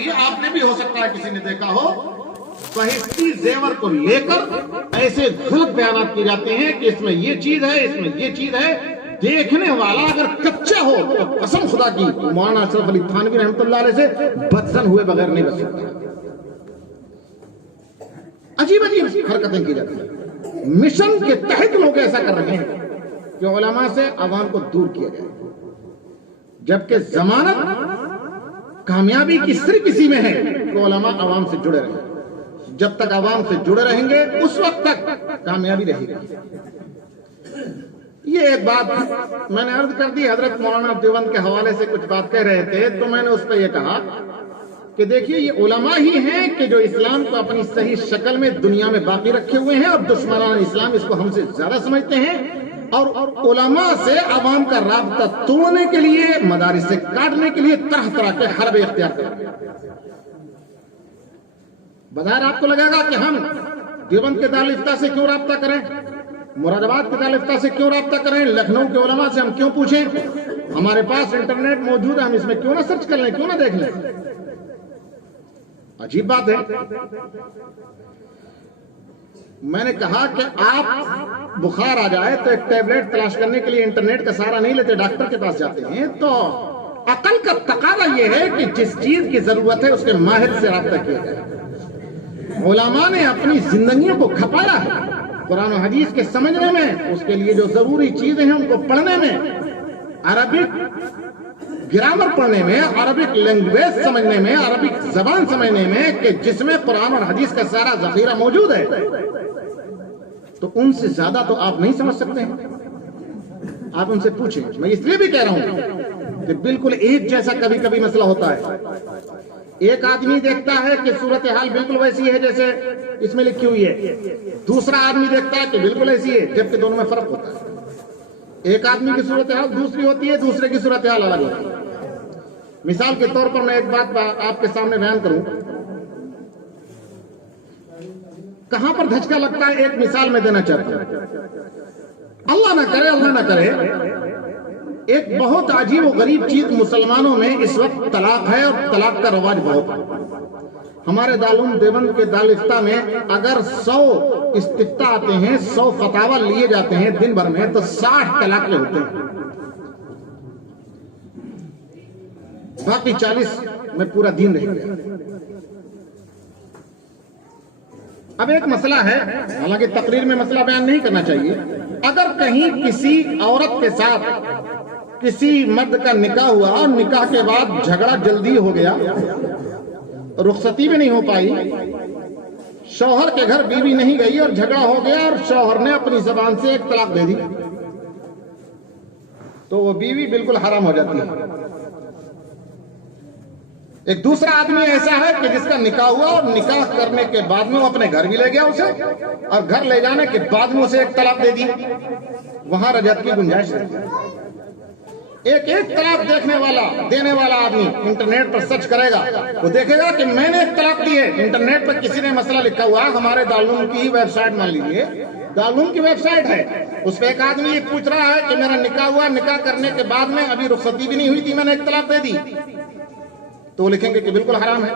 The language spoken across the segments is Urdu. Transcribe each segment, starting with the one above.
بھی ہے, آپ نے بھی ہو سکتا ہے کسی نے دیکھا ہو, بہشتی زیور کو لے کر ایسے غلط بیانات کیے جاتے ہیں کہ اس میں یہ چیز ہے, اس میں یہ چیز ہے. دیکھنے والا اگر کچا ہو تو قسم خدا کی مولانا اشرف علی تھانوی رحمۃ اللہ علیہ سے بدزن ہوئے بغیر نہیں بچ سکتا. عجیب عجیب حرکتیں کی جاتی ہیں. مشن کے تحت لوگ ایسا کر رہے ہیں کہ علماء سے عوام کو دور کیا جائے, جبکہ ضمانت کامیابی کی صرف اسی میں ہے کہ علماء عوام سے جڑے رہیں. جب تک عوام سے جڑے رہیں گے اس وقت تک کامیابی رہے گی. یہ ایک بات میں نے عرض کر دی, حضرت مولانا دیوبند کے حوالے سے کچھ بات کہہ رہے تھے تو میں نے اس پہ یہ کہا کہ دیکھیے یہ علماء ہی ہیں کہ جو اسلام کو اپنی صحیح شکل میں دنیا میں باقی رکھے ہوئے ہیں, اور دشمنان اسلام اس کو ہم سے زیادہ سمجھتے ہیں, اور علماء سے عوام کا رابطہ توڑنے کے لیے, مدارس سے کاٹنے کے لیے طرح طرح کے حربے اختیار کرتے ہیں. بظاہر آپ کو لگے گا کہ ہم دیوبند کے دارالفتہ سے کیوں رابطہ کریں, مراد آباد کے دارالفتہ سے کیوں رابطہ کریں, لکھنؤ کے علماء سے ہم کیوں پوچھیں, ہمارے پاس انٹرنیٹ موجود ہے, ہم اس میں کیوں نہ سرچ کر لیں, کیوں نہ دیکھ لیں. عجیب بات ہے. میں نے کہا کہ آپ بخار آ جائے تو ایک ٹیبلٹ تلاش کرنے کے لیے انٹرنیٹ کا سہارا نہیں لیتے, ڈاکٹر کے پاس جاتے ہیں. تو عقل کا تقاضا یہ ہے کہ جس چیز کی ضرورت ہے اس کے ماہر سے رابطہ کیا جائے. علماء نے اپنی زندگیوں کو کھپایا ہے قرآن و حدیث کے سمجھنے میں, اس کے لیے جو ضروری چیزیں ہیں ان کو پڑھنے میں, عربک گرامر پڑھنے میں, عربک لینگویج سمجھنے میں, عربک زبان سمجھنے میں, کہ جس میں قرآن اور حدیث کا سارا ذخیرہ موجود ہے. تو ان سے زیادہ تو آپ نہیں سمجھ سکتے ہیں. آپ ان سے پوچھیں. میں اس لیے بھی کہہ رہا ہوں کہ بالکل ایک جیسا کبھی کبھی مسئلہ ہوتا ہے. ایک آدمی دیکھتا ہے کہ صورتحال بالکل ویسی ہے جیسے اس میں لکھی ہوئی ہے, دوسرا آدمی دیکھتا ہے کہ بالکل ایسی ہے, جبکہ دونوں میں فرق ہوتا ہے. ایک آدمی کی صورتحال دوسری ہوتی ہے, دوسرے کی صورتحال الگ ہوتی ہے. مثال کے طور پر میں ایک بات آپ کے سامنے بیان کروں, کہاں پر دھچکا لگتا ہے ایک مثال میں دینا چاہتا ہوں. اللہ نہ کرے ایک بہت عجیب و غریب چیز مسلمانوں میں اس وقت طلاق ہے, اور طلاق کا رواج بہت ہے. ہمارے دارالعلوم دیوبند کے دارالفتہ میں اگر 100 استفتاء آتے ہیں, 100 فتاوی لیے جاتے ہیں دن بھر میں, تو 60 طلاقیں ہوتے ہیں, باقی 40 میں پورا دین رہ گیا. اب ایک مسئلہ ہے, حالانکہ تقریر میں مسئلہ بیان نہیں کرنا چاہیے. اگر کہیں کسی عورت کے ساتھ کسی مرد کا نکاح ہوا اور نکاح کے بعد جھگڑا جلدی ہو گیا, رخصتی بھی نہیں ہو پائی, شوہر کے گھر بیوی نہیں گئی اور جھگڑا ہو گیا, اور شوہر نے اپنی زبان سے ایک طلاق دے دی, تو وہ بیوی بالکل حرام ہو جاتی ہے. ایک دوسرا آدمی ایسا ہے کہ جس کا نکاح ہوا اور نکاح کرنے کے بعد میں وہ اپنے گھر بھی لے گیا اسے, اور گھر لے جانے کے بعد میں اسے ایک طلاق دے دی, وہاں رجعت کی گنجائش ہے. ایک طلاق دینے والا آدمی انٹرنیٹ پر سرچ کرے گا, وہ دیکھے گا کہ میں نے ایک طلاق دی ہے. انٹرنیٹ پر کسی نے مسئلہ لکھا ہوا, ہمارے دارالعلوم کی ویب سائٹ مان لیجیے, دارالعلوم کی ویب سائٹ ہے, اس پہ ایک آدمی یہ پوچھ رہا ہے کہ میرا نکاح ہوا, نکاح کرنے کے بعد میں ابھی رخصتی بھی نہیں ہوئی تھی, میں نے ایک طلاق دے دی. تو وہ لکھیں گے کہ بالکل حرام ہے,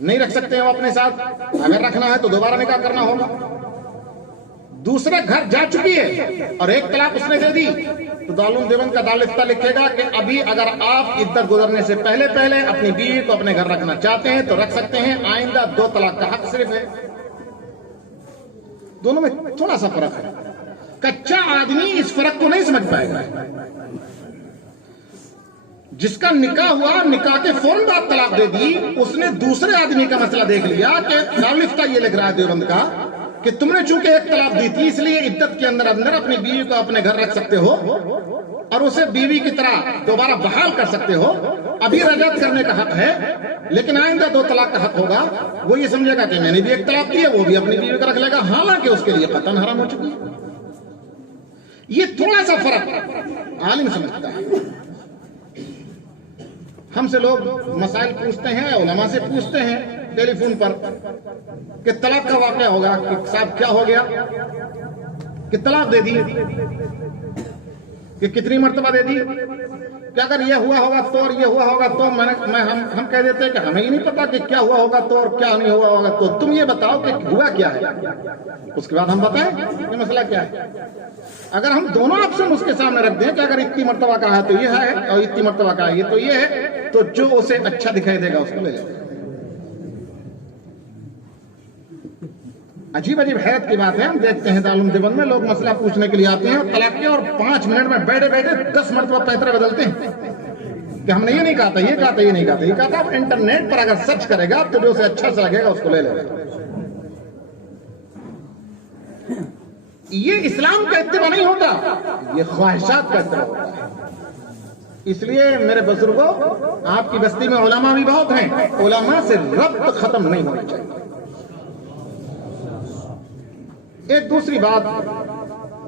نہیں رکھ سکتے ہیں وہ اپنے ساتھ, اگر رکھنا ہے تو دوبارہ نکاح کرنا ہوگا. دوسرے گھر جا چکی ہے اور ایک طلاق اس نے دے دی, تو دارالعلوم دیوبند کا دارالفتہ لکھے گا کہ ابھی اگر آپ عدت گزرنے سے پہلے اپنی بیوی کو اپنے گھر رکھنا چاہتے ہیں تو رکھ سکتے ہیں, آئندہ 2 طلاق کا حق صرف ہے. دونوں میں تھوڑا سا فرق ہے. کچا آدمی اس فرق کو نہیں سمجھ پائے گا. جس کا نکاح ہوا, نکاح کے فوراً بعد طلاق دے دی, اس نے دوسرے آدمی کا مسئلہ دیکھ لیا کہ دارالفتہ یہ لکھ رہا ہے دیوبند کا کہ تم نے چونکہ ایک طلاق دی تھی اس لیے عدت کے اندر اپنی بیوی کو اپنے گھر رکھ سکتے ہو اور اسے بیوی کی طرح دوبارہ بحال کر سکتے ہو. ابھی رجعت کرنے کا حق ہے, لیکن آئندہ 2 طلاق کا حق ہوگا. وہ یہ سمجھے گا کہ میں نے بھی ایک طلاق کی ہے, وہ بھی اپنی بیوی کو رکھ لے گا, حالانکہ اس کے لیے قطعاً حرام ہو چکی ہے. یہ تھوڑا سا فرق عالم سمجھتا ہے. ہم سے لوگ مسائل پوچھتے ہیں, علماء سے پوچھتے ہیں ٹیلی فون پر کہ طلاق کا واقعہ ہوگا, کہ صاحب کیا ہو گیا, کہ طلاق دے دی, کہ کتنی مرتبہ دے دی, کہ اگر یہ ہوا ہوگا تو اور یہ ہوا ہوگا تو ہم کہہ دیتے ہیں کہ ہمیں ہی نہیں پتا کہ کیا ہوا ہوگا تو اور کیا نہیں ہوا ہوگا تو تم یہ بتاؤ کہ ہوا کیا ہے، اس کے بعد ہم بتائیں کہ مسئلہ کیا ہے۔ اگر ہم دونوں آپشن اس کے سامنے رکھ دیں کہ اگر اتنی مرتبہ کہا ہے تو یہ ہے اور اتنی مرتبہ کہا ہے تو یہ ہے، تو جو اسے اچھا دکھائی دے گا اس کو لے لے۔ عجیب عجیب حیرت کی بات ہے، ہم دیکھتے ہیں دارالعلوم دیوبند میں لوگ مسئلہ پوچھنے کے لیے آتے ہیں اور طلاق کے اور 5 منٹ میں بیٹھے بیٹھے 10 مرتبہ پیترے بدلتے ہیں کہ ہم نے یہ نہیں کہا تھا، یہ کہا تھا، یہ نہیں کہا تھا، یہ کہا تھا۔ اب انٹرنیٹ پر اگر سرچ کرے گا تو جو اسے اچھا سے لگے گا اس کو لے لے گا۔ یہ اسلام کا اتباع نہیں ہوتا، یہ خواہشات کا اتباع ہوتا ہے۔ اس لیے میرے بزرگوں، آپ کی بستی میں علماء بھی بہت ہیں، علماء سے ربط ختم نہیں ہونا چاہیے۔ ایک دوسری بات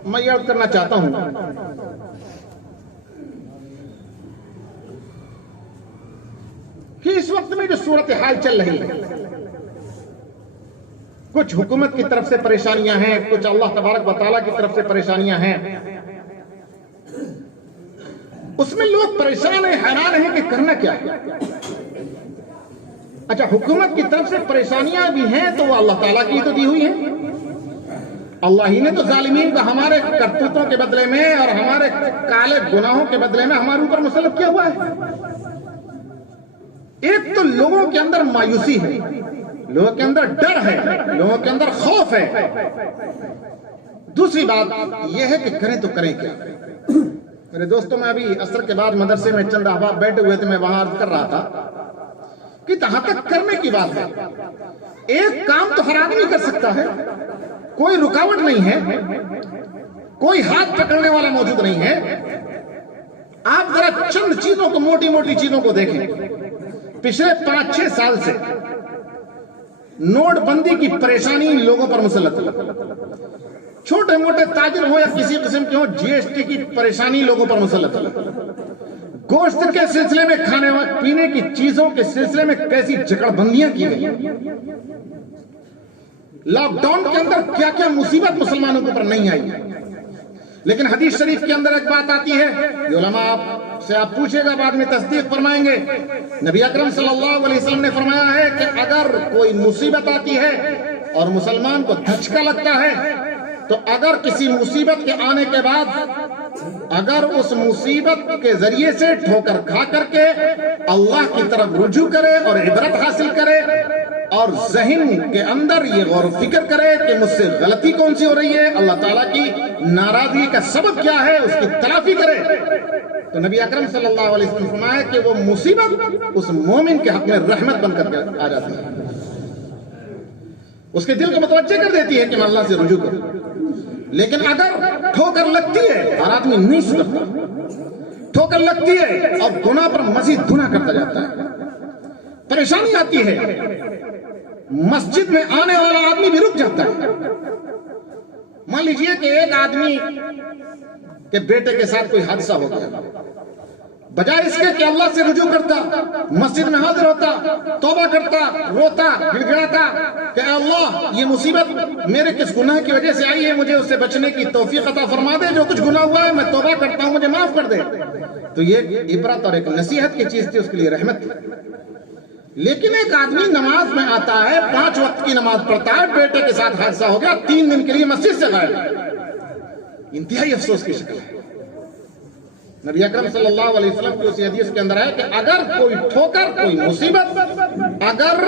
میں یاد کرنا چاہتا ہوں، کہ اس وقت میں جو صورتحال چل رہی ہے، کچھ حکومت کی طرف سے پریشانیاں ہیں، کچھ اللہ تبارک و تعالیٰ کی طرف سے پریشانیاں ہیں، اس میں لوگ پریشان ہیں، حیران ہیں کہ کرنا کیا ہے۔ اچھا، حکومت کی طرف سے پریشانیاں بھی ہیں تو وہ اللہ تعالیٰ کی تو دی ہوئی ہیں، اللہ ہی نے تو ظالمین کو ہمارے کرتوتوں کے بدلے میں اور ہمارے کالے گناہوں کے بدلے میں ہمارے اوپر مسلط کیا ہوا ہے۔ ایک تو لوگوں کے اندر مایوسی ہے، لوگوں کے اندر ڈر ہے، لوگوں کے اندر خوف ہے۔ دوسری بات یہ ہے کہ کریں تو کریں کیا۔ میرے دوستوں، میں ابھی عصر کے بعد مدرسے میں چند احباب بیٹھے ہوئے تھے، میں وہاں عرض کر رہا تھا کہ جہاں تک کرنے کی بات ہے، ایک کام تو ہر آدمی کر سکتا ہے، کوئی رکاوٹ نہیں ہے، کوئی ہاتھ پکڑنے والا موجود نہیں ہے۔ آپ ذرا چند چیزوں کو، موٹی موٹی چیزوں کو دیکھیں۔ پچھلے 5-6 سال سے نوٹ بندی کی پریشانی لوگوں پر مسلط ہے، چھوٹے موٹے تاجر ہو یا کسی قسم کے ہو، جی ایس ٹی کی پریشانی لوگوں پر مسلط ہے۔ گوشت کے سلسلے میں، کھانے پینے کی چیزوں کے سلسلے میں کیسی جکڑ بندیاں کی گئی، لاک ڈاؤن کے اندر کیا کیا مصیبت مسلمانوں کے اوپر نہیں آئی۔ لیکن حدیث شریف کے اندر ایک بات آتی ہے، یہ علماء سے آپ پوچھے گا، بعد میں تصدیق فرمائیں گے۔ نبی اکرم صلی اللہ علیہ وسلم نے فرمایا ہے کہ اگر کوئی مصیبت آتی ہے اور مسلمان کو دھچکا لگتا ہے، تو اگر کسی مصیبت کے آنے کے بعد اگر اس مصیبت کے ذریعے سے ٹھوکر کھا کر کے اللہ کی طرف رجوع کرے اور عبرت حاصل کرے اور ذہن کے اندر یہ غور و فکر کرے کہ مجھ سے غلطی کون سی ہو رہی ہے، اللہ تعالیٰ کی ناراضگی کا سبب کیا ہے، اس کی تلافی کرے، تو نبی اکرم صلی اللہ علیہ وسلم فرمایا کہ وہ مصیبت اس مومن کے حق میں رحمت بن کر کے آ جاتی ہے، اس کے دل کو متوجہ کر دیتی ہے کہ میں اللہ سے رجوع کروں۔ لیکن اگر ٹھوکر لگتی ہے، ہر آدمی نہیں سدھرتا، ٹھوکر لگتی ہے اور گناہ پر مزید گناہ کرتا جاتا ہے، پریشانی آتی ہے، مسجد میں آنے والا آدمی بھی رک جاتا ہے۔ مان لیجئے کہ ایک آدمی کے بیٹے کے ساتھ کوئی حادثہ ہو گیا، بجائے اس کے کہ اللہ سے رجوع کرتا، مسجد میں حاضر ہوتا، توبہ کرتا، روتا، گڑ گڑاتا کہ اے اللہ یہ مصیبت میرے کس گناہ کی وجہ سے آئی ہے، مجھے اس سے بچنے کی توفیق عطا فرما دے، جو کچھ گناہ ہوا ہے میں توبہ کرتا ہوں، مجھے معاف کر دے، تو یہ عبرت اور ایک نصیحت کی چیز تھی، اس کے لیے رحمت تھی۔ لیکن ایک آدمی نماز میں آتا ہے، 5 وقت کی نماز پڑھتا ہے، بیٹے کے ساتھ حادثہ ہو گیا، 3 دن کے لیے مسجد سے غائب، انتہائی افسوس کی شکل ہے۔ نبی اکرم صلی اللہ علیہ وسلم کی اسی حدیث کے اندر ہے کہ اگر کوئی ٹھوکر، کوئی مصیبت اگر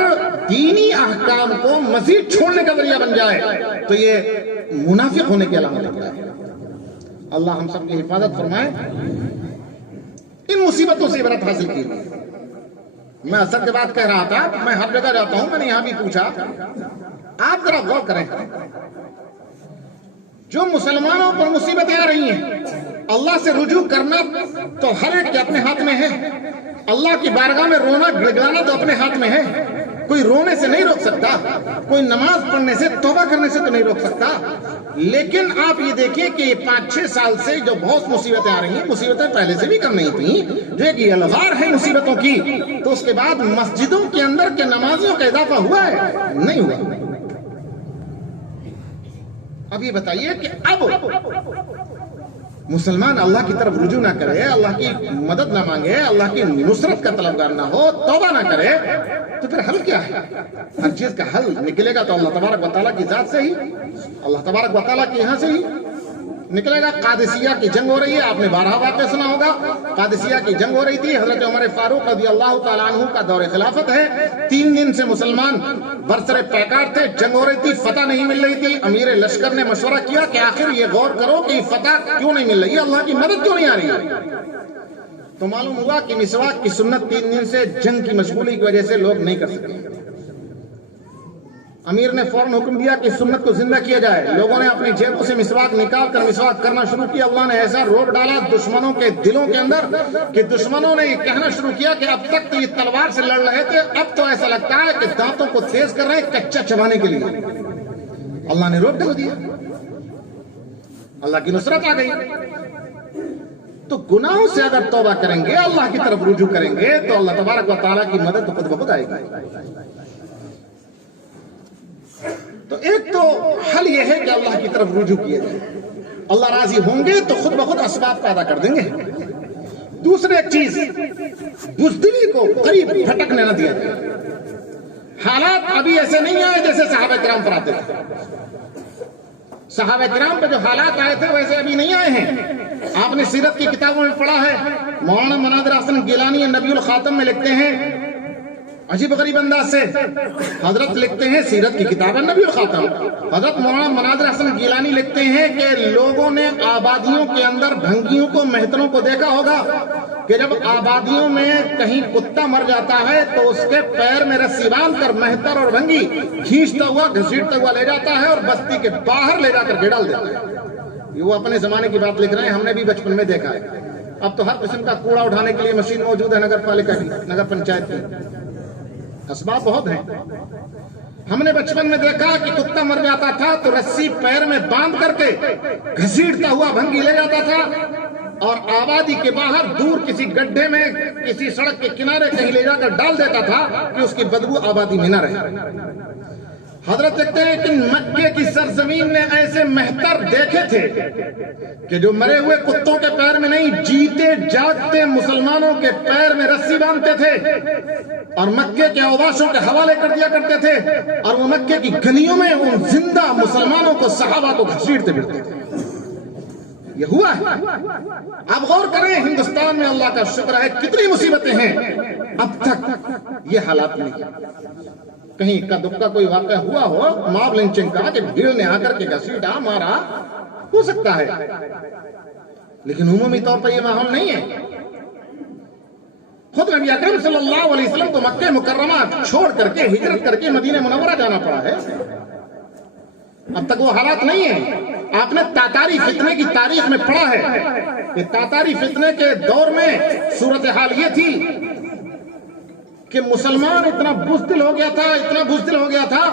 دینی احکام کو مزید چھوڑنے کا ذریعہ بن جائے تو یہ منافق ہونے کی علامت ہوتا ہے۔ اللہ ہم سب کی حفاظت فرمائے، ان مصیبتوں سے عبرت حاصل کی۔ میں اثر کے بعد کہہ رہا تھا، میں ہر جگہ جاتا ہوں، میں نے یہاں بھی پوچھا، آپ ذرا غور کریں، جو مسلمانوں پر مصیبتیں آ رہی ہیں، اللہ سے رجوع کرنا تو ہر ایک کے اپنے ہاتھ میں ہے، اللہ کی بارگاہ میں رونا گڑگڑانا تو اپنے ہاتھ میں ہے، کوئی رونے سے نہیں روک سکتا، کوئی نماز پڑھنے سے، توبہ کرنے سے تو نہیں روک سکتا۔ لیکن آپ یہ دیکھیں کہ 5-6 سال سے جو بہت مصیبتیں آ رہی ہیں، مصیبتیں پہلے سے بھی کم نہیں تھیں، جو ایک الغار ہے مصیبتوں کی، تو اس کے بعد مسجدوں کے اندر کے نمازیوں کا اضافہ ہوا ہے؟ نہیں ہوا۔ اب یہ بتائیے کہ اب مسلمان اللہ کی طرف رجوع نہ کرے، اللہ کی مدد نہ مانگے، اللہ کی نصرت کا طلبگار نہ ہو، توبہ نہ کرے، تو پھر حل کیا ہے؟ ہر چیز کا حل نکلے گا تو اللہ تبارک و تعالیٰ کی ذات سے ہی، اللہ تبارک و تعالیٰ کے یہاں سے ہی نکلے گا۔ قادسیہ کی جنگ ہو رہی ہے، آپ نے 12 واقعہ سنا ہوگا۔ قادسیہ کی جنگ ہو رہی تھی، حضرت عمر فاروق رضی اللہ تعالیٰ عنہ کا دور خلافت ہے، 3 دن سے مسلمان برسر پیکار تھے، جنگ ہو رہی تھی، فتح نہیں مل رہی تھی۔ امیر لشکر نے مشورہ کیا کہ آخر یہ غور کرو کہ فتح کیوں نہیں مل رہی ہے، اللہ کی مدد کیوں نہیں آ رہی ہے؟ تو معلوم ہوا کہ مسواک کی سنت 3 دن سے جنگ کی مشغولی کی وجہ سے لوگ نہیں کر سکے۔ امیر نے فوراً حکم دیا کہ سنت کو زندہ کیا جائے۔ لوگوں نے اپنی جیبوں سے مسواک نکال کر مسواک کرنا شروع کیا۔ اللہ نے ایسا روک ڈالا دشمنوں کے دلوں کے اندر کہ دشمنوں نے یہ کہنا شروع کیا کہ اب تک تو یہ تلوار سے لڑ رہے تھے، اب تو ایسا لگتا ہے کہ دانتوں کو تیز کر رہے ہیں کچا چبانے کے لیے۔ اللہ نے روک ڈال دیا، اللہ کی نصرت آ گئی۔ تو گناہوں سے اگر توبہ کریں گے، اللہ کی طرف رجوع کریں گے، تو اللہ تبارک و تعالیٰ کی مدد خود بخود آئے گی۔ تو ایک تو حل یہ ہے کہ اللہ کی طرف رجوع کیے جائے، اللہ راضی ہوں گے تو خود بخود اسباب پیدا کر دیں گے۔ دوسری ایک چیز، بزدلی کو قریب پھٹکنے نہ دیا جائے۔ حالات ابھی ایسے نہیں آئے جیسے صحابہ کرام پر آتے تھے، صحابہ کرام پہ جو حالات آئے تھے ویسے ابھی نہیں آئے ہیں۔ آپ نے سیرت کی کتابوں میں پڑھا ہے، مولانا مناظر حسن گیلانی نبی الخاتم میں لکھتے ہیں عجیب غریب انداز سے، حضرت لکھتے ہیں سیرت کی کتاب ہے نبی الخاتم، حضرت مولانا مناظر حسن گیلانی لکھتے ہیں کہ لوگوں نے آبادیوں کے اندر بھنگیوں کو، مہتروں کو دیکھا ہوگا کہ جب آبادیوں میں کہیں کتا مر جاتا ہے تو اس کے پیر میں رسی باندھ کر مہتر اور بھنگی کھینچتا ہوا گھسیٹتا ہوا لے جاتا ہے اور بستی کے باہر لے جا کر ڈال دیتا ہے۔ یہ وہ اپنے زمانے کی بات لکھ رہے ہیں، ہم نے بھی بچپن میں دیکھا ہے۔ اب تو ہر قسم کا کوڑا اٹھانے کے لیے مشین موجود ہے، نگر پالکا کی، نگر پنچایت کی، اسباب بہت ہیں۔ ہم نے بچپن میں دیکھا کہ کتا مر جاتا تھا تو رسی پیر میں باندھ کر کے گھسیٹتا ہوا بھنگی لے جاتا تھا اور آبادی کے باہر دور کسی گڈھے میں، کسی سڑک کے کنارے کہیں لے جا کر ڈال دیتا تھا کہ اس کی بدبو آبادی میں نہ رہے۔ حضرت کہتے ہیں کہ مکے کی سرزمین نے ایسے مہتر دیکھے تھے کہ جو مرے ہوئے کتوں کے پیر میں نہیں، جیتے جاگتے مسلمانوں کے پیر میں رسی باندھتے تھے اور مکے کے اوباشوں کے حوالے کر دیا کرتے تھے، اور وہ مکے کی گلیوں میں ان زندہ مسلمانوں کو، صحابہ کو گھسیٹتے پھرتے تھے۔ یہ ہوا ہے۔ اب غور کریں، ہندوستان میں اللہ کا شکر ہے کتنی مصیبتیں ہیں، اب تک یہ حالات نہیں۔ کہیں کا دکھا کوئی واقعہ ہوا ہو ماب لنچنگ کا کہ بھیڑ نے آ کر کے گھسیٹا مارا، ہو سکتا ہے، لیکن عمومی طور پر یہ ماحول نہیں ہے۔ خود نبی اکرم صلی اللہ علیہ وسلم کو مکہ مکرمہ چھوڑ کر کے ہجرت کر کے مدینہ منورہ جانا پڑا ہے، اب تک وہ حالات نہیں ہیں۔ آپ نے تاتاری فتنے کی تاریخ میں پڑھا ہے کہ تاتاری فتنے کے دور میں صورتحال یہ تھی کہ مسلمان اتنا بزدل ہو گیا تھا، اتنا بزدل ہو گیا تھا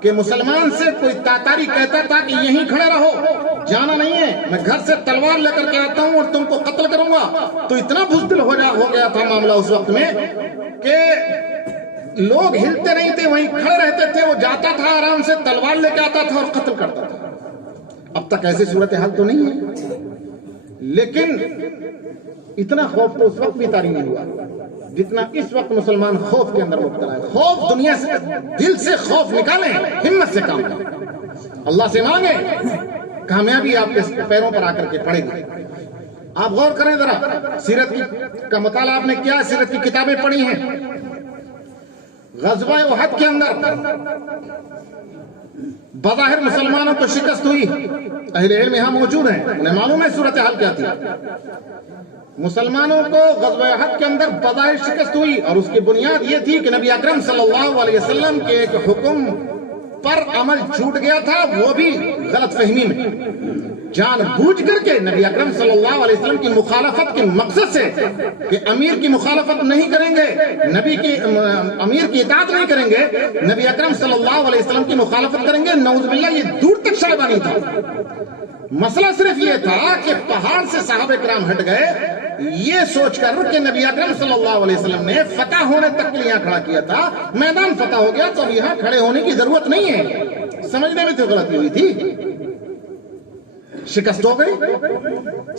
کہ مسلمان سے کوئی تاتاری کہتا تھا کہ یہیں کھڑے رہو، جانا نہیں ہے، میں گھر سے تلوار لے کر کے آتا ہوں اور تم کو قتل کروں گا۔ تو اتنا بزدل ہو گیا تھا معاملہ اس وقت میں کہ لوگ ہلتے نہیں تھے، وہیں کھڑے رہتے تھے۔ وہ جاتا تھا آرام سے تلوار لے کے آتا تھا اور قتل کرتا تھا۔ اب تک ایسی صورتحال تو نہیں ہے، لیکن اتنا خوف تو اس وقت بھی طاری نہیں ہوا جتنا اس وقت مسلمان خوف کے اندر مبتلا ہے۔ خوف دنیا سے، دل سے خوف نکالیں، ہمت سے کام کریں، اللہ سے مانگیں، کامیابی آپ کے پیروں پر آ کر کے پڑے گی۔ آپ غور کریں ذرا، سیرت کا مطالعہ آپ نے کیا، سیرت کی کتابیں پڑھی ہیں۔ غزوہ احد کے اندر بظاہر مسلمانوں کو شکست ہوئی، اہل علم یہاں موجود ہیں، انہیں معلوم ہے صورتحال کیا تھی۔ مسلمانوں کو غزوہ احد کے اندر بظاہر شکست ہوئی اور اس کی بنیاد یہ تھی کہ نبی اکرم صلی اللہ علیہ وسلم کے ایک حکم پر عمل چھوٹ گیا تھا، وہ بھی غلط فہمی میں، جان بوجھ کر کے نبی اکرم صلی اللہ علیہ وسلم کی مخالفت کے مقصد سے کہ امیر کی مخالفت نہیں کریں گے، نبی کی امیر کی اطاعت نہیں کریں گے، نبی اکرم صلی اللہ علیہ وسلم کی مخالفت کریں گے، نعوذ باللہ یہ دور تک شائبہ نہیں تھا۔ مسئلہ صرف یہ تھا کہ پہاڑ سے صحابہ کرام ہٹ گئے یہ سوچ کر کہ نبی اکرم صلی اللہ علیہ وسلم نے فتح ہونے تک کے لیے کھڑا کیا تھا، میدان فتح ہو گیا تو یہاں کھڑے ہونے کی ضرورت نہیں ہے۔ سمجھنے میں تو غلطی ہوئی تھی، شکست ہو گئی،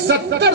70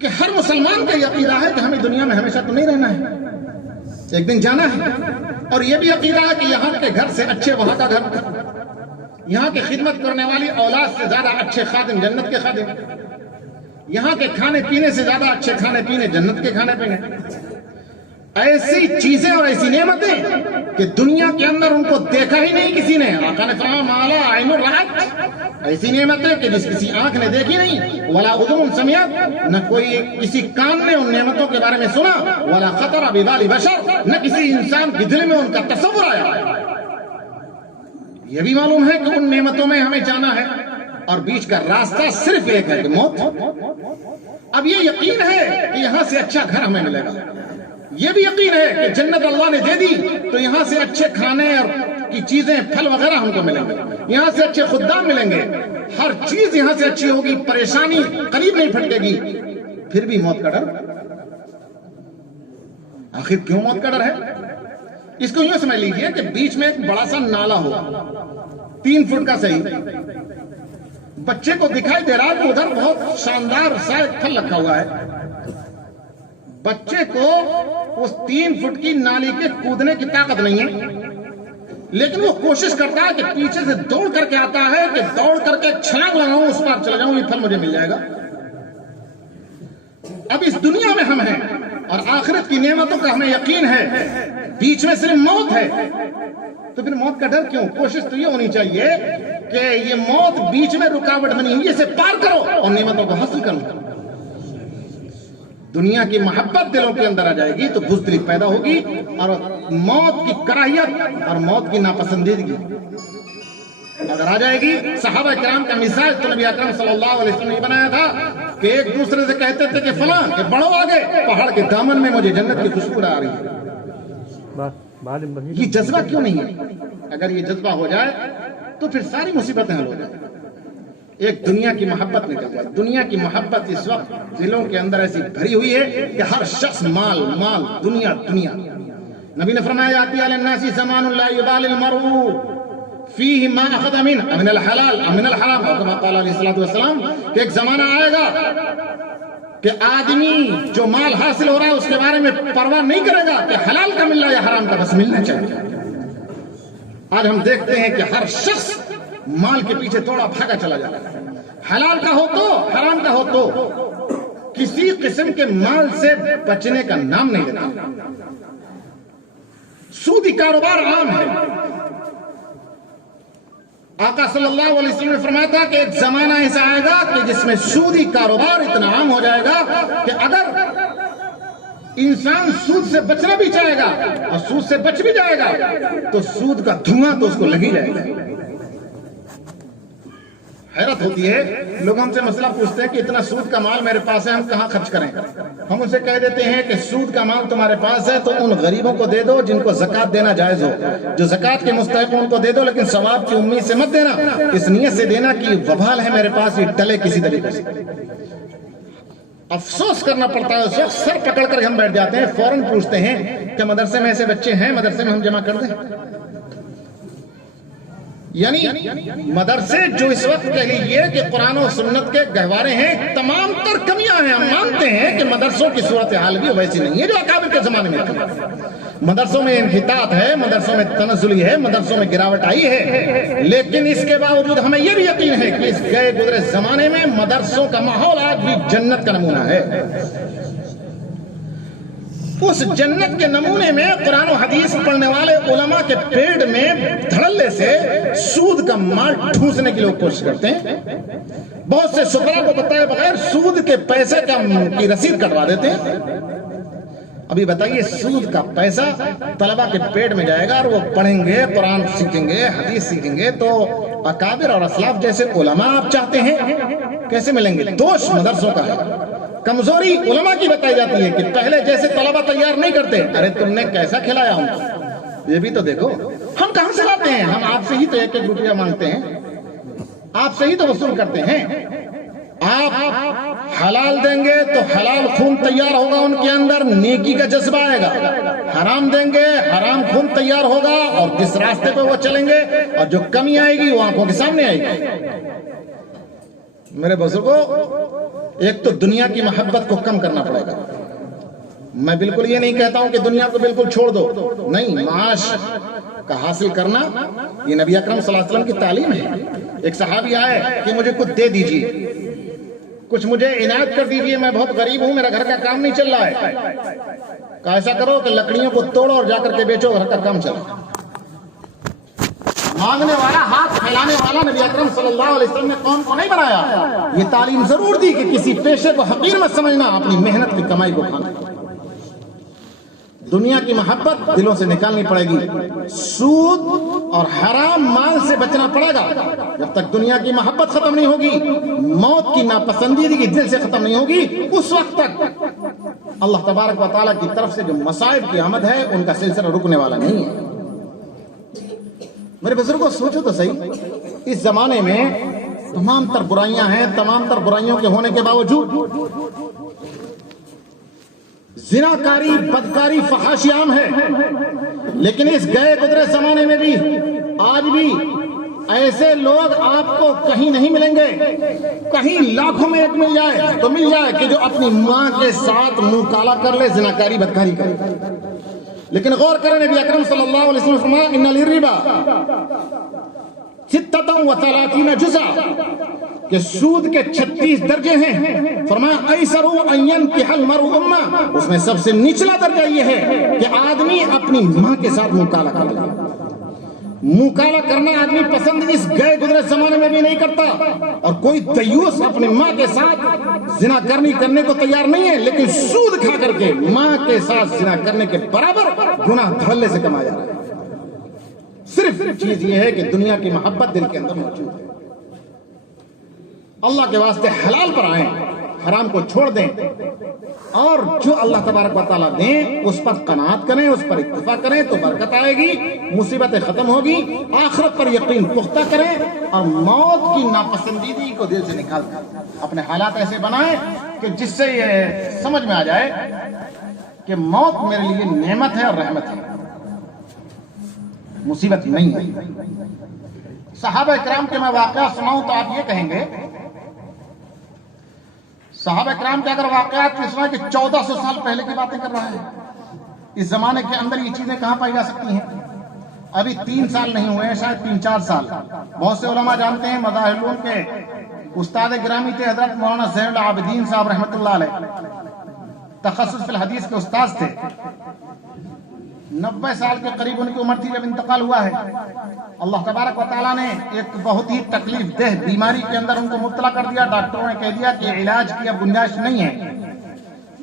کہ ہر مسلمان کا یہ عقیدہ ہے کہ ہمیں دنیا میں ہمیشہ تو نہیں رہنا ہے، ایک دن جانا ہے، اور یہ بھی عقیدہ ہے کہ یہاں کے گھر سے اچھے وہاں کا گھر، یہاں کی خدمت کرنے والی اولاد سے زیادہ اچھے خادم جنت کے خادم، یہاں کے کھانے پینے سے زیادہ اچھے کھانے پینے جنت کے کھانے پینے، ایسی چیزیں اور ایسی نعمتیں کہ دنیا کے اندر ان کو دیکھا ہی نہیں کسی نے۔ آقا نے فرمایا مالا عین رأت، ایسی نعمتیں کہ جس کسی آنکھ نے دیکھی نہیں، ولا اذن سمعت، نہ کوئی کسی کان نے ان نعمتوں کے بارے میں سنا، ولا خطر ببال بشر، نہ کسی انسان کے دل میں ان کا تصور آیا۔ یہ بھی معلوم ہے کہ ان نعمتوں میں ہمیں جانا ہے اور بیچ کا راستہ صرف ایک ہے کہ موت۔ اب یہ یقین ہے کہ یہاں سے اچھا گھر ہمیں ملے گا، یہ بھی یقین ہے کہ جنت اللہ نے دے دی تو یہاں سے اچھے کھانے اور کی چیزیں پھل وغیرہ ہم کو ملیں گے، یہاں سے اچھے خدام ملیں گے، ہر چیز یہاں سے اچھی ہوگی، پریشانی قریب نہیں پھٹکے گی۔ پھر بھی موت کا ڈر، آخر کیوں موت کا ڈر ہے؟ اس کو یوں سمجھ لیجئے کہ بیچ میں ایک بڑا سا نالا ہو 3 فٹ کا صحیح، بچے کو دکھائی دے رہا کہ ادھر بہت شاندار شاید پھل رکھا ہوا ہے، بچے کو اس 3 فٹ کی نالی کے کودنے کی طاقت نہیں ہے، لیکن وہ کوشش کرتا ہے کہ پیچھے سے دوڑ کر کے آتا ہے کہ دوڑ کر کے چھلانگ لگاؤں، اس پار چلا جاؤں، یہ پھل مجھے مل جائے گا۔ اب اس دنیا میں ہم ہیں اور آخرت کی نعمتوں کا ہمیں یقین ہے، بیچ میں صرف موت ہے، تو پھر موت کا ڈر کیوں؟ کوشش تو یہ ہونی چاہیے کہ یہ موت بیچ میں رکاوٹ بنی ہوئی ہے، اسے پار کرو اور نعمتوں کو حاصل کرو۔ دنیا کی محبت دلوں کے اندر آ جائے گی تو بزدلی پیدا ہوگی، اور موت کی کراہیت اور موت کی ناپسندیدگی اگر آ جائے گی۔ صحابہ کرام کا مزاج تو نبی اکرم صلی اللہ علیہ وسلم نے بنایا تھا کہ ایک دوسرے سے کہتے تھے کہ فلاں کہ بڑھو آگے، پہاڑ کے دامن میں مجھے جنت کی خوشبو آ رہی ہے۔ یہ جذبہ کیوں نہیں ہے؟ اگر یہ جذبہ ہو جائے تو پھر ساری مصیبتیں حل ہو جائیں۔ ایک دنیا کی محبت نکل جائے، دنیا کی محبت اس وقت دلوں کے اندر ایسی بھری ہوئی ہے کہ ہر شخص مال مال، دنیا دنیا۔ نبی نے فرمایا آتی علی الناس زمان لا یبال المرء فیہ ما اخذ من الحلال من الحرام، کما قال علیہ الصلوۃ والسلام کہ ایک زمانہ آئے گا کہ آدمی جو مال حاصل ہو رہا ہے اس کے بارے میں پرواہ نہیں کرے گا کہ حلال کا مل رہا ہے یا حرام کا، بس ملنا چاہیے۔ آج ہم دیکھتے ہیں کہ ہر شخص مال کے پیچھے توڑا بھاگا چلا جاتا ہے، حلال کا ہو تو حرام کا ہو تو کسی قسم کے مال سے بچنے کا نام نہیں لیتا۔ سودی کاروبار عام ہے۔ آقا صلی اللہ علیہ وسلم نے فرمایا تھا کہ ایک زمانہ ایسا آئے گا کہ جس میں سودی کاروبار اتنا عام ہو جائے گا کہ اگر انسان سود سے بچنا بھی چاہے گا اور سود سے بچ بھی جائے گا تو سود کا دھواں تو اس کو لگ ہی جائے گا۔ حیرت ہوتی ہے، لوگ ہم سے مسئلہ پوچھتے ہیں کہ اتنا سود کا مال میرے پاس ہے، ہم کہاں خرچ کریں؟ ہم اسے کہہ دیتے ہیں کہ سود کا مال تمہارے پاس ہے تو ان غریبوں کو دے دو جن کو زکوٰۃ دینا جائز ہو، جو زکوٰۃ کے مستحق ان کو دے دو، لیکن ثواب کی امید سے مت دینا، اس نیت سے دینا کہ وبال ہے میرے پاس، یہ ٹلے کسی طریقے سے۔ افسوس کرنا پڑتا ہے، اس وقت سر پکڑ کر ہم بیٹھ جاتے ہیں، فوراً پوچھتے ہیں کہ مدرسے میں ایسے بچے ہیں، مدرسے میں ہم جمع کر دیں؟ یعنی مدرسے جو اس وقت کہہ لیجیے کہ قرآن و سنت کے گہوارے ہیں، تمام تر کمیاں ہیں۔ ہم مانتے ہیں کہ مدرسوں کی صورتحال بھی ویسی نہیں ہے جو اکابر کے زمانے میں تھی۔ مدرسوں میں انحطاط ہے، مدرسوں میں تنزلی ہے، مدرسوں میں گراوٹ آئی ہے، لیکن اس کے باوجود ہمیں یہ بھی یقین ہے کہ اس گئے گزرے زمانے میں مدرسوں کا ماحول آج بھی جنت کا نمونہ ہے۔ اس جنت کے نمونے میں قرآن و حدیث پڑھنے والے علماء کے پیٹ میں دھڑلے سے سود کا مال ٹھوسنے کی لوگ کوشش کرتے ہیں۔ بہت سے شفراء کو بتائے بغیر سود کے پیسے کی رسید کٹوا دیتے ہیں۔ ابھی بتائیے، سود کا پیسہ طلبہ کے پیٹ میں جائے گا اور وہ پڑھیں گے، قرآن سیکھیں گے، حدیث سیکھیں گے، تو اکابر اور اسلاف جیسے علماء آپ چاہتے ہیں کیسے ملیں گے؟ دوش مدرسوں کا ہے، کمزوری علماء کی بتائی جاتی ہے کہ پہلے جیسے طلبہ تیار نہیں کرتے۔ ارے تم نے کیسا کھلایا ہم کو، یہ بھی تو دیکھو۔ ہم کہاں سے لاتے ہیں؟ ہم آپ سے ہی تو 1-1 روپیہ مانگتے ہیں، آپ سے ہی تو وصول کرتے ہیں۔ آپ حلال دیں گے تو حلال خون تیار ہوگا ان کے اندر، نیکی کا جذبہ آئے گا۔ حرام دیں گے، حرام خون تیار ہوگا، اور جس راستے پہ وہ چلیں گے اور جو کمی آئے گی وہ آنکھوں کے سامنے آئے گی۔ میرے بزرگوں، ایک تو دنیا کی محبت کو کم کرنا پڑے گا. میں بالکل یہ نہیں کہتا ہوں کہ دنیا کو بالکل چھوڑ دو، نہیں، معاش کا حاصل کرنا یہ نبی اکرم صلی اللہ علیہ وسلم کی تعلیم ہے. ایک صحابی آئے کہ مجھے کچھ دے دیجئے، کچھ مجھے عنایت کر دیجئے، میں بہت غریب ہوں، میرا گھر کا کام نہیں چل رہا ہے. کہا ایسا کرو کہ لکڑیوں کو توڑو اور جا کر کے بیچو، گھر کا کام چلا. مانگنے والا، ہاتھ پھیلانے والا نبی اکرم صلی اللہ علیہ وسلم نے قوم کو نہیں بنایا. یہ تعلیم ضرور دی کہ کسی پیشے کو حقیر مت سمجھنا، اپنی محنت کی کمائی کو کھانا. دنیا کی محبت دلوں سے نکالنی پڑے گی. سود اور حرام مال سے بچنا پڑے گا. جب تک دنیا کی محبت ختم نہیں ہوگی، موت کی ناپسندیدگی دل سے ختم نہیں ہوگی، اس وقت تک اللہ تبارک و تعالیٰ کی طرف سے جو مصائب کی آمد ہے ان کا سلسلہ رکنے والا نہیں ہے. میرے بزرگوں، سوچو تو صحیح، اس زمانے میں تمام تر برائیاں ہیں. تمام تر برائیوں کے ہونے کے باوجود زناکاری، بدکاری، فحاشی عام ہے. لیکن اس گئے گزرے زمانے میں بھی آج بھی ایسے لوگ آپ کو کہیں نہیں ملیں گے. کہیں لاکھوں میں ایک مل جائے تو مل جائے کہ جو اپنی ماں کے ساتھ منہ کالا کر لے، زناکاری، بدکاری کرے. لیکن غور کریں، نبی اکرم صلی اللہ علیہ وسلم فرمایا ان للربا 36 جزء، کہ سود کے 36 درجے ہیں. فرمایا ایسر ان ينكح المرء امه، اس میں سب سے نچلا درجہ یہ ہے کہ آدمی اپنی ماں کے ساتھ منہ کالا کر لے. منہ کالا کرنا آدمی پسند اس گئے گزرے زمانے میں بھی نہیں کرتا. اور کوئی دیوس اپنی ماں کے ساتھ زنا کرنے کو تیار نہیں ہے، لیکن سود کھا کر کے ماں کے ساتھ زنا کرنے کے برابر گناہ دھڑلے سے کمایا جا رہا ہے. صرف چیز یہ ہے کہ دنیا کی محبت دل کے اندر موجود ہے. اللہ کے واسطے حلال پر آئیں، حرام کو چھوڑ دیں، اور جو اللہ تبارک و تعالیٰ دیں اس پر قناعت کریں، اس پر اکتفا کریں تو برکت آئے گی، مصیبتیں ختم ہوگی. آخرت پر یقین پختہ کریں اور موت کی ناپسندیدگی کو دل سے نکال کر اپنے حالات ایسے بنائیں کہ جس سے یہ سمجھ میں آ جائے کہ موت میرے لیے نعمت ہے اور رحمت ہے، مصیبت نہیں ہے. صحابہ کرام کے میں واقعہ سناؤں تو آپ یہ کہیں گے، صحابہ کرام کے اگر واقعات کی سنا کہ 1400 سال پہلے کی باتیں کر رہا ہے. اس زمانے کے اندر یہ چیزیں کہاں پائی جا سکتی ہیں؟ ابھی 3 سال نہیں ہوئے ہیں، شاید 3-4 سال. بہت سے علماء جانتے ہیں، مظاہرون کے استاد گرامی تھے حضرت مولانا زین العابدین صاحب رحمۃ اللہ علیہ، تخصص فی الحدیث کے استاذ تھے. 90 سال کے قریب ان کی عمر تھی جب انتقال ہوا ہے. اللہ تبارک و تعالیٰ نے ایک بہت ہی تکلیف دہ بیماری کے اندر ان کو مبتلا کر دیا. ڈاکٹروں نے کہہ دیا کہ علاج کی اب گنجائش نہیں ہے،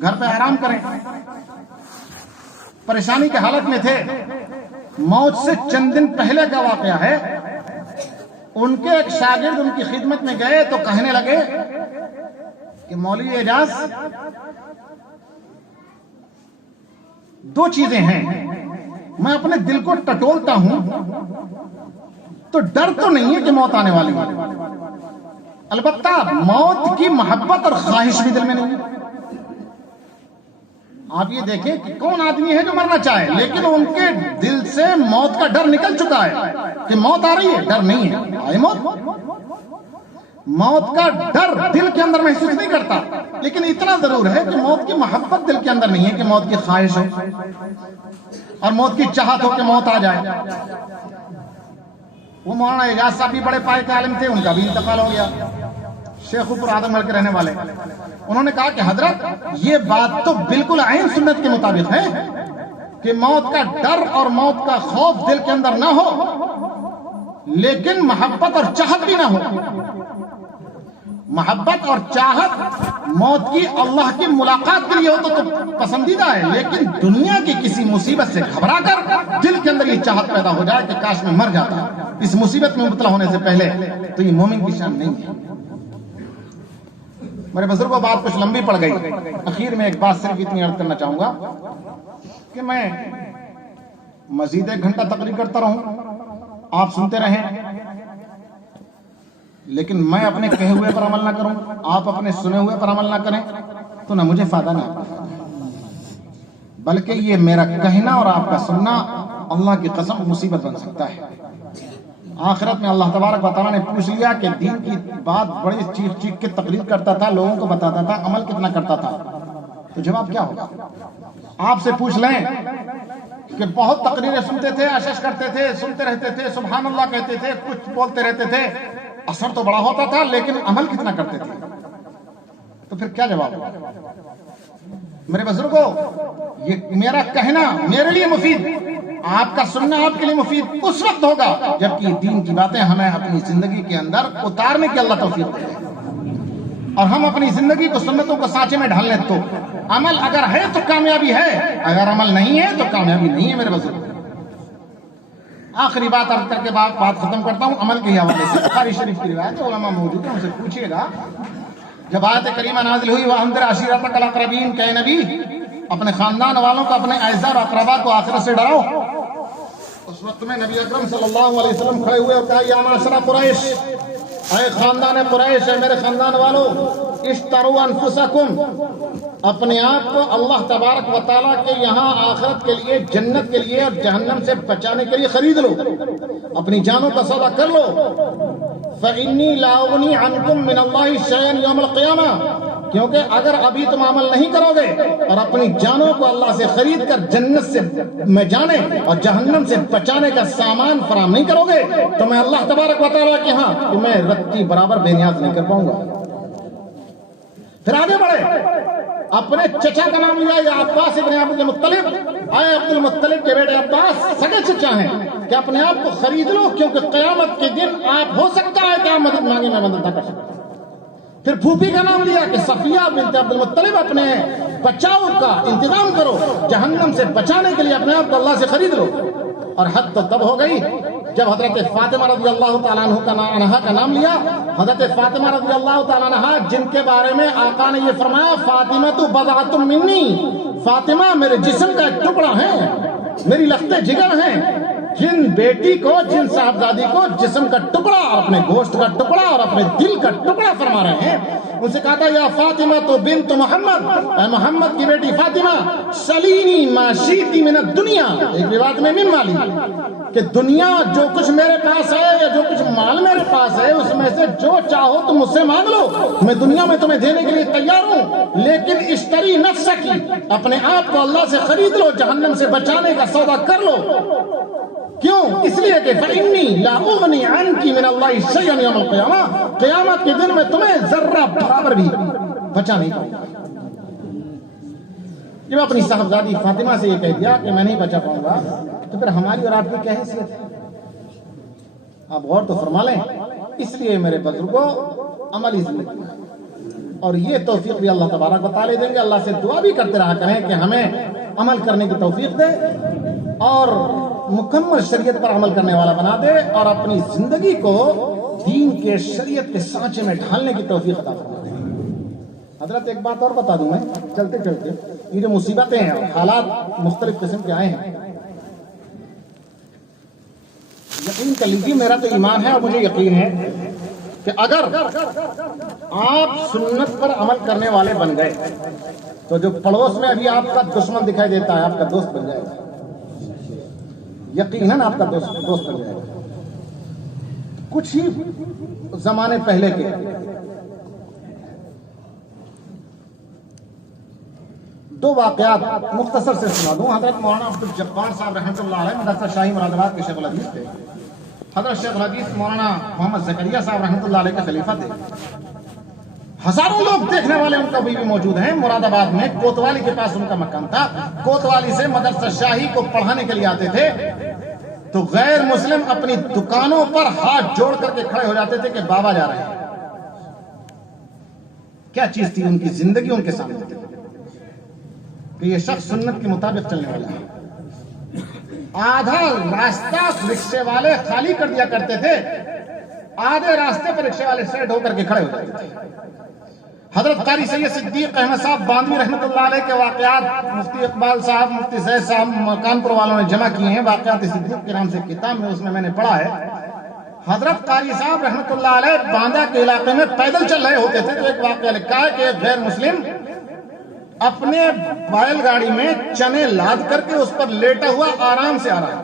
گھر پہ آرام کریں. پریشانی کی حالت میں تھے. موت سے چند دن پہلے کا واقعہ ہے. ان کے ایک شاگرد ان کی خدمت میں گئے تو کہنے لگے کہ مولوی اعجاز، 2 چیزیں ہیں، میں اپنے دل کو ٹٹولتا ہوں تو ڈر تو نہیں ہے کہ موت آنے والی ہے، البتہ موت کی محبت اور خواہش بھی دل میں نہیں ہے. آپ یہ دیکھیں کہ کون آدمی ہے جو مرنا چاہے، لیکن ان کے دل سے موت کا ڈر نکل چکا ہے کہ موت آ رہی ہے. ڈر نہیں ہے، آئے موت کا ڈر دل کے اندر محسوس نہیں کرتا، لیکن اتنا ضرور ہے کہ موت کی محبت دل کے اندر نہیں ہے کہ موت کی خواہش ہو اور موت کی چاہت ہو کہ موت آ جائے. وہ مولانا اعجاز صاحب بھی بڑے پائے کے عالم تھے، ان کا بھی انتقال ہو گیا. شیخ اوپر آدم گڑھ کے رہنے والے، انہوں نے کہا کہ حضرت یہ بات تو بالکل عین سنت کے مطابق ہے کہ موت کا ڈر اور موت کا خوف دل کے اندر نہ ہو، لیکن محبت اور چاہت بھی نہ ہو. محبت اور چاہت موت کی اللہ کی ملاقات کے لیے ہو تو پسندیدہ ہے، لیکن دنیا کی کسی مصیبت سے گھبرا کر دل کے اندر یہ چاہت پیدا ہو جائے کہ کاش میں مر جاتا اس مصیبت میں مبتلا ہونے سے پہلے، تو یہ مومن کی شان نہیں ہے. میرے بزرگوں، بات کچھ لمبی پڑ گئی. اخیر میں ایک بات صرف اتنی عرض کرنا چاہوں گا کہ میں مزید 1 گھنٹہ تقریر کرتا رہوں، آپ سنتے رہیں، لیکن میں اپنے کہے ہوئے پر عمل نہ کروں، آپ اپنے سنے ہوئے پر عمل نہ کریں تو نہ مجھے فائدہ نہ آپ کو، بلکہ یہ میرا کہنا اور آپ کا سننا اللہ کی قسم مصیبت بن سکتا ہے. آخرت میں اللہ تبارک و تعالیٰ نے پوچھ لیا کہ دین کی بات بڑی چیخ چیخ کے تقریر کرتا تھا، لوگوں کو بتاتا تھا، عمل کتنا کرتا تھا؟ تو جواب کیا ہوگا؟ آپ سے پوچھ لیں کہ بہت تقریریں سنتے تھے، اشش کرتے تھے، سنتے رہتے تھے، سبحان اللہ کہتے تھے، کچھ بولتے رہتے تھے، اثر تو بڑا ہوتا تھا لیکن عمل کتنا کرتے تھے؟ تو پھر کیا جواب ہوگا؟ میرے بزرگوں، یہ میرا کہنا میرے لیے مفید، آپ کا سننا آپ کے لیے مفید اس وقت ہوگا جبکہ دین کی باتیں ہمیں اپنی زندگی کے اندر اتارنے کی اللہ توفیق دے اور ہم اپنی زندگی کو سنتوں کو سانچے میں ڈھال لیں۔ تو عمل اگر ہے تو کامیابی ہے، اگر عمل نہیں ہے تو کامیابی نہیں ہے۔ میرے بزرگ، آخری بات عرض کر کے بات ختم کرتا ہوں عمل کے حوالے سے۔ بخاری شریف کی روایت ہے، علماء موجود ہیں، ان سے پوچھیے گا جب آیت کریمہ نازل ہوئی وَأَنذِرْ عَشِيرَتَكَ الْأَقْرَبِينَ، کہ نبی اپنے خاندان والوں کو، اپنے اعزاء اور اقربا کو آخرت سے ڈراؤ۔ اس وقت میں نبی اکرم صلی اللہ علیہ وسلم کھڑے ہوئے اور کہا یا معاشر قریش، اے خاندان قریش، اے میرے خاندان والوں، اشتروا انفسکم، اپنے آپ کو اللہ تبارک و تعالیٰ کے یہاں آخرت کے لیے، جنت کے لیے اور جہنم سے بچانے کے لیے خرید لو، اپنی جانوں کا سودا کر لو۔ فَإِنِّي لَا أُغْنِي عَنْكُم مِّنَ اللَّهِ شَيْئًا يَوْمَ الْقِيَامَةِ، کیونکہ اگر ابھی تم عمل نہیں کرو گے اور اپنی جانوں کو اللہ سے خرید کر جنت سے میں جانے اور جہنم سے بچانے کا سامان فراہم نہیں کرو گے تو میں اللہ تبارک و تعالیٰ کے ہاں تمہیں رتی برابر بے نیاز نہیں کر پاؤں گا۔ پھر آگے بڑھے، اپنے چچا کا نام لیا، یا عباس ابن عبد المطلب، اے عبد المطلب کے بیٹے عباس، سگے چچا ہیں، کہ اپنے آپ کو خرید لو کیونکہ قیامت کے دن آپ ہو سکتا ہے کہ آپ مدد مانگے میں مدد نہ کر سکتا۔ پھر پھوپھی کا نام لیا کہ صفیہ بنت عبد المطلب، اپنے بچاؤ کا انتظام کرو، جہنم سے بچانے کے لیے اپنے آپ کو اللہ سے خرید لو۔ اور حد تو تب ہو گئی جب حضرت فاطمہ رضی اللہ تعالیٰ عنہ کا نام لیا۔ حضرت فاطمہ رضی اللہ تعالیٰ عنہ جن کے بارے میں آقا نے یہ فرمایا فاطمہ تو بضعۃ منی، فاطمہ میرے جسم کا ایک ٹکڑا ہے، میری لخت جگر ہیں۔ جن بیٹی کو، جن صاحبزادی کو جسم کا ٹکڑا اور اپنے گوشت کا ٹکڑا اور اپنے دل کا ٹکڑا فرما رہے ہیں، ان سے کہا تھا یا فاطمہ تو بنت محمد، اے محمد کی بیٹی فاطمہ، سلینی ما شئتی من الدنیا، ایک روایت میں من مالی، کہ دنیا جو کچھ میرے پاس ہے یا جو کچھ مال میرے پاس ہے اس میں سے جو چاہو تم مجھ سے مانگ لو، میں دنیا میں تمہیں دینے کے لیے تیار ہوں، لیکن اشتری نفسک، اپنے آپ کو اللہ سے خرید لو، جہنم سے بچانے کا سودا کر لو۔ کیوں؟ اس لیے کہ فَإِنِّي لَا أُغْنِي عَنْكِ مِنَ اللَّهِ شَيْئًا يَوْمَ الْقِيَامَةِ، قیامت کے دن میں تمہیں ذرہ برابر بھی بچا نہیں پاؤں گا۔ جب اپنی صاحبزادی فاطمہ سے یہ کہہ دیا کہ میں نہیں بچا پاؤں گا تو پھر ہماری اور آپ کی کیا حیثیت ہے؟ آپ غور تو فرما لیں۔ اس لیے میرے بزرگوں، عملی زندگی اور یہ توفیق بھی اللہ تبارک و تعالیٰ دیں گے۔ اللہ سے دعا بھی کرتے رہا کریں کہ ہمیں عمل کرنے کی توفیق دے اور مکمل شریعت پر عمل کرنے والا بنا دے اور اپنی زندگی کو دین کے، شریعت کے سانچے میں ڈھالنے کی توفیق عطا فرما دے۔ حضرت ایک بات اور بتا دوں میں چلتے چلتے، یہ جو مصیبتیں ہیں اور حالات مختلف قسم کے آئے ہیں، یقین کر لیجیے میرا تو ایمان ہے اور مجھے یقین ہے کہ اگر آپ سنت پر عمل کرنے والے بن گئے تو جو پڑوس میں ابھی آپ کا دشمن دکھائی دیتا ہے آپ کا دوست بن جائے گا، یقیناً آپ کا دوست بن جائے گا۔ کچھ ہی زمانے پہلے کے دو واقعات مختصر سے سنا دوں۔ حضرت مولانا عبد الجبار صاحب رحمۃ اللہ علیہ مدرسہ شاہی مراد آباد کے شیخ الحدیث تھے۔ حضرت شیخ الحدیث مولانا محمد زکریا صاحب رحمۃ اللہ علیہ کے خلیفہ تھے۔ ہزاروں لوگ دیکھنے والے ان کا بھی موجود ہیں۔ مراد آباد میں کوتوالی کے پاس ان کا مکان تھا۔ کوتوالی سے مدرسہ شاہی کو پڑھانے کے لیے آتے تھے تو غیر مسلم اپنی دکانوں پر ہاتھ جوڑ کر کے کھڑے ہو جاتے تھے کہ بابا جا رہے ہیں۔ کیا چیز تھی ان کی زندگی ان کے سامنے تھی کہ یہ شخص سنت کے مطابق چلنے والا ہے۔ آدھا راستہ رکشے والے خالی کر دیا کرتے تھے، آدھے راستے پر رکشے والے سیٹ ہو کر کے کھڑے ہو جاتے تھے۔ حضرت قاری سید صدیق احمد صاحب باندھوی رحمۃ اللہ علیہ کے واقعات مفتی اقبال صاحب، مفتی زید صاحب کانپور والوں نے جمع کیے ہیں، واقعات صدیق کے نام سے کتاب میں، اس میں نے پڑھا ہے۔ حضرت قاری صاحب رحمۃ اللہ علیہ باندھا کے علاقے میں پیدل چل رہے ہوتے تھے تو ایک واقعہ لکھا ہے کہ ایک غیر مسلم اپنے بیل گاڑی میں چنے لاد کر کے اس پر لیٹا ہوا آرام سے آ رہا ہے۔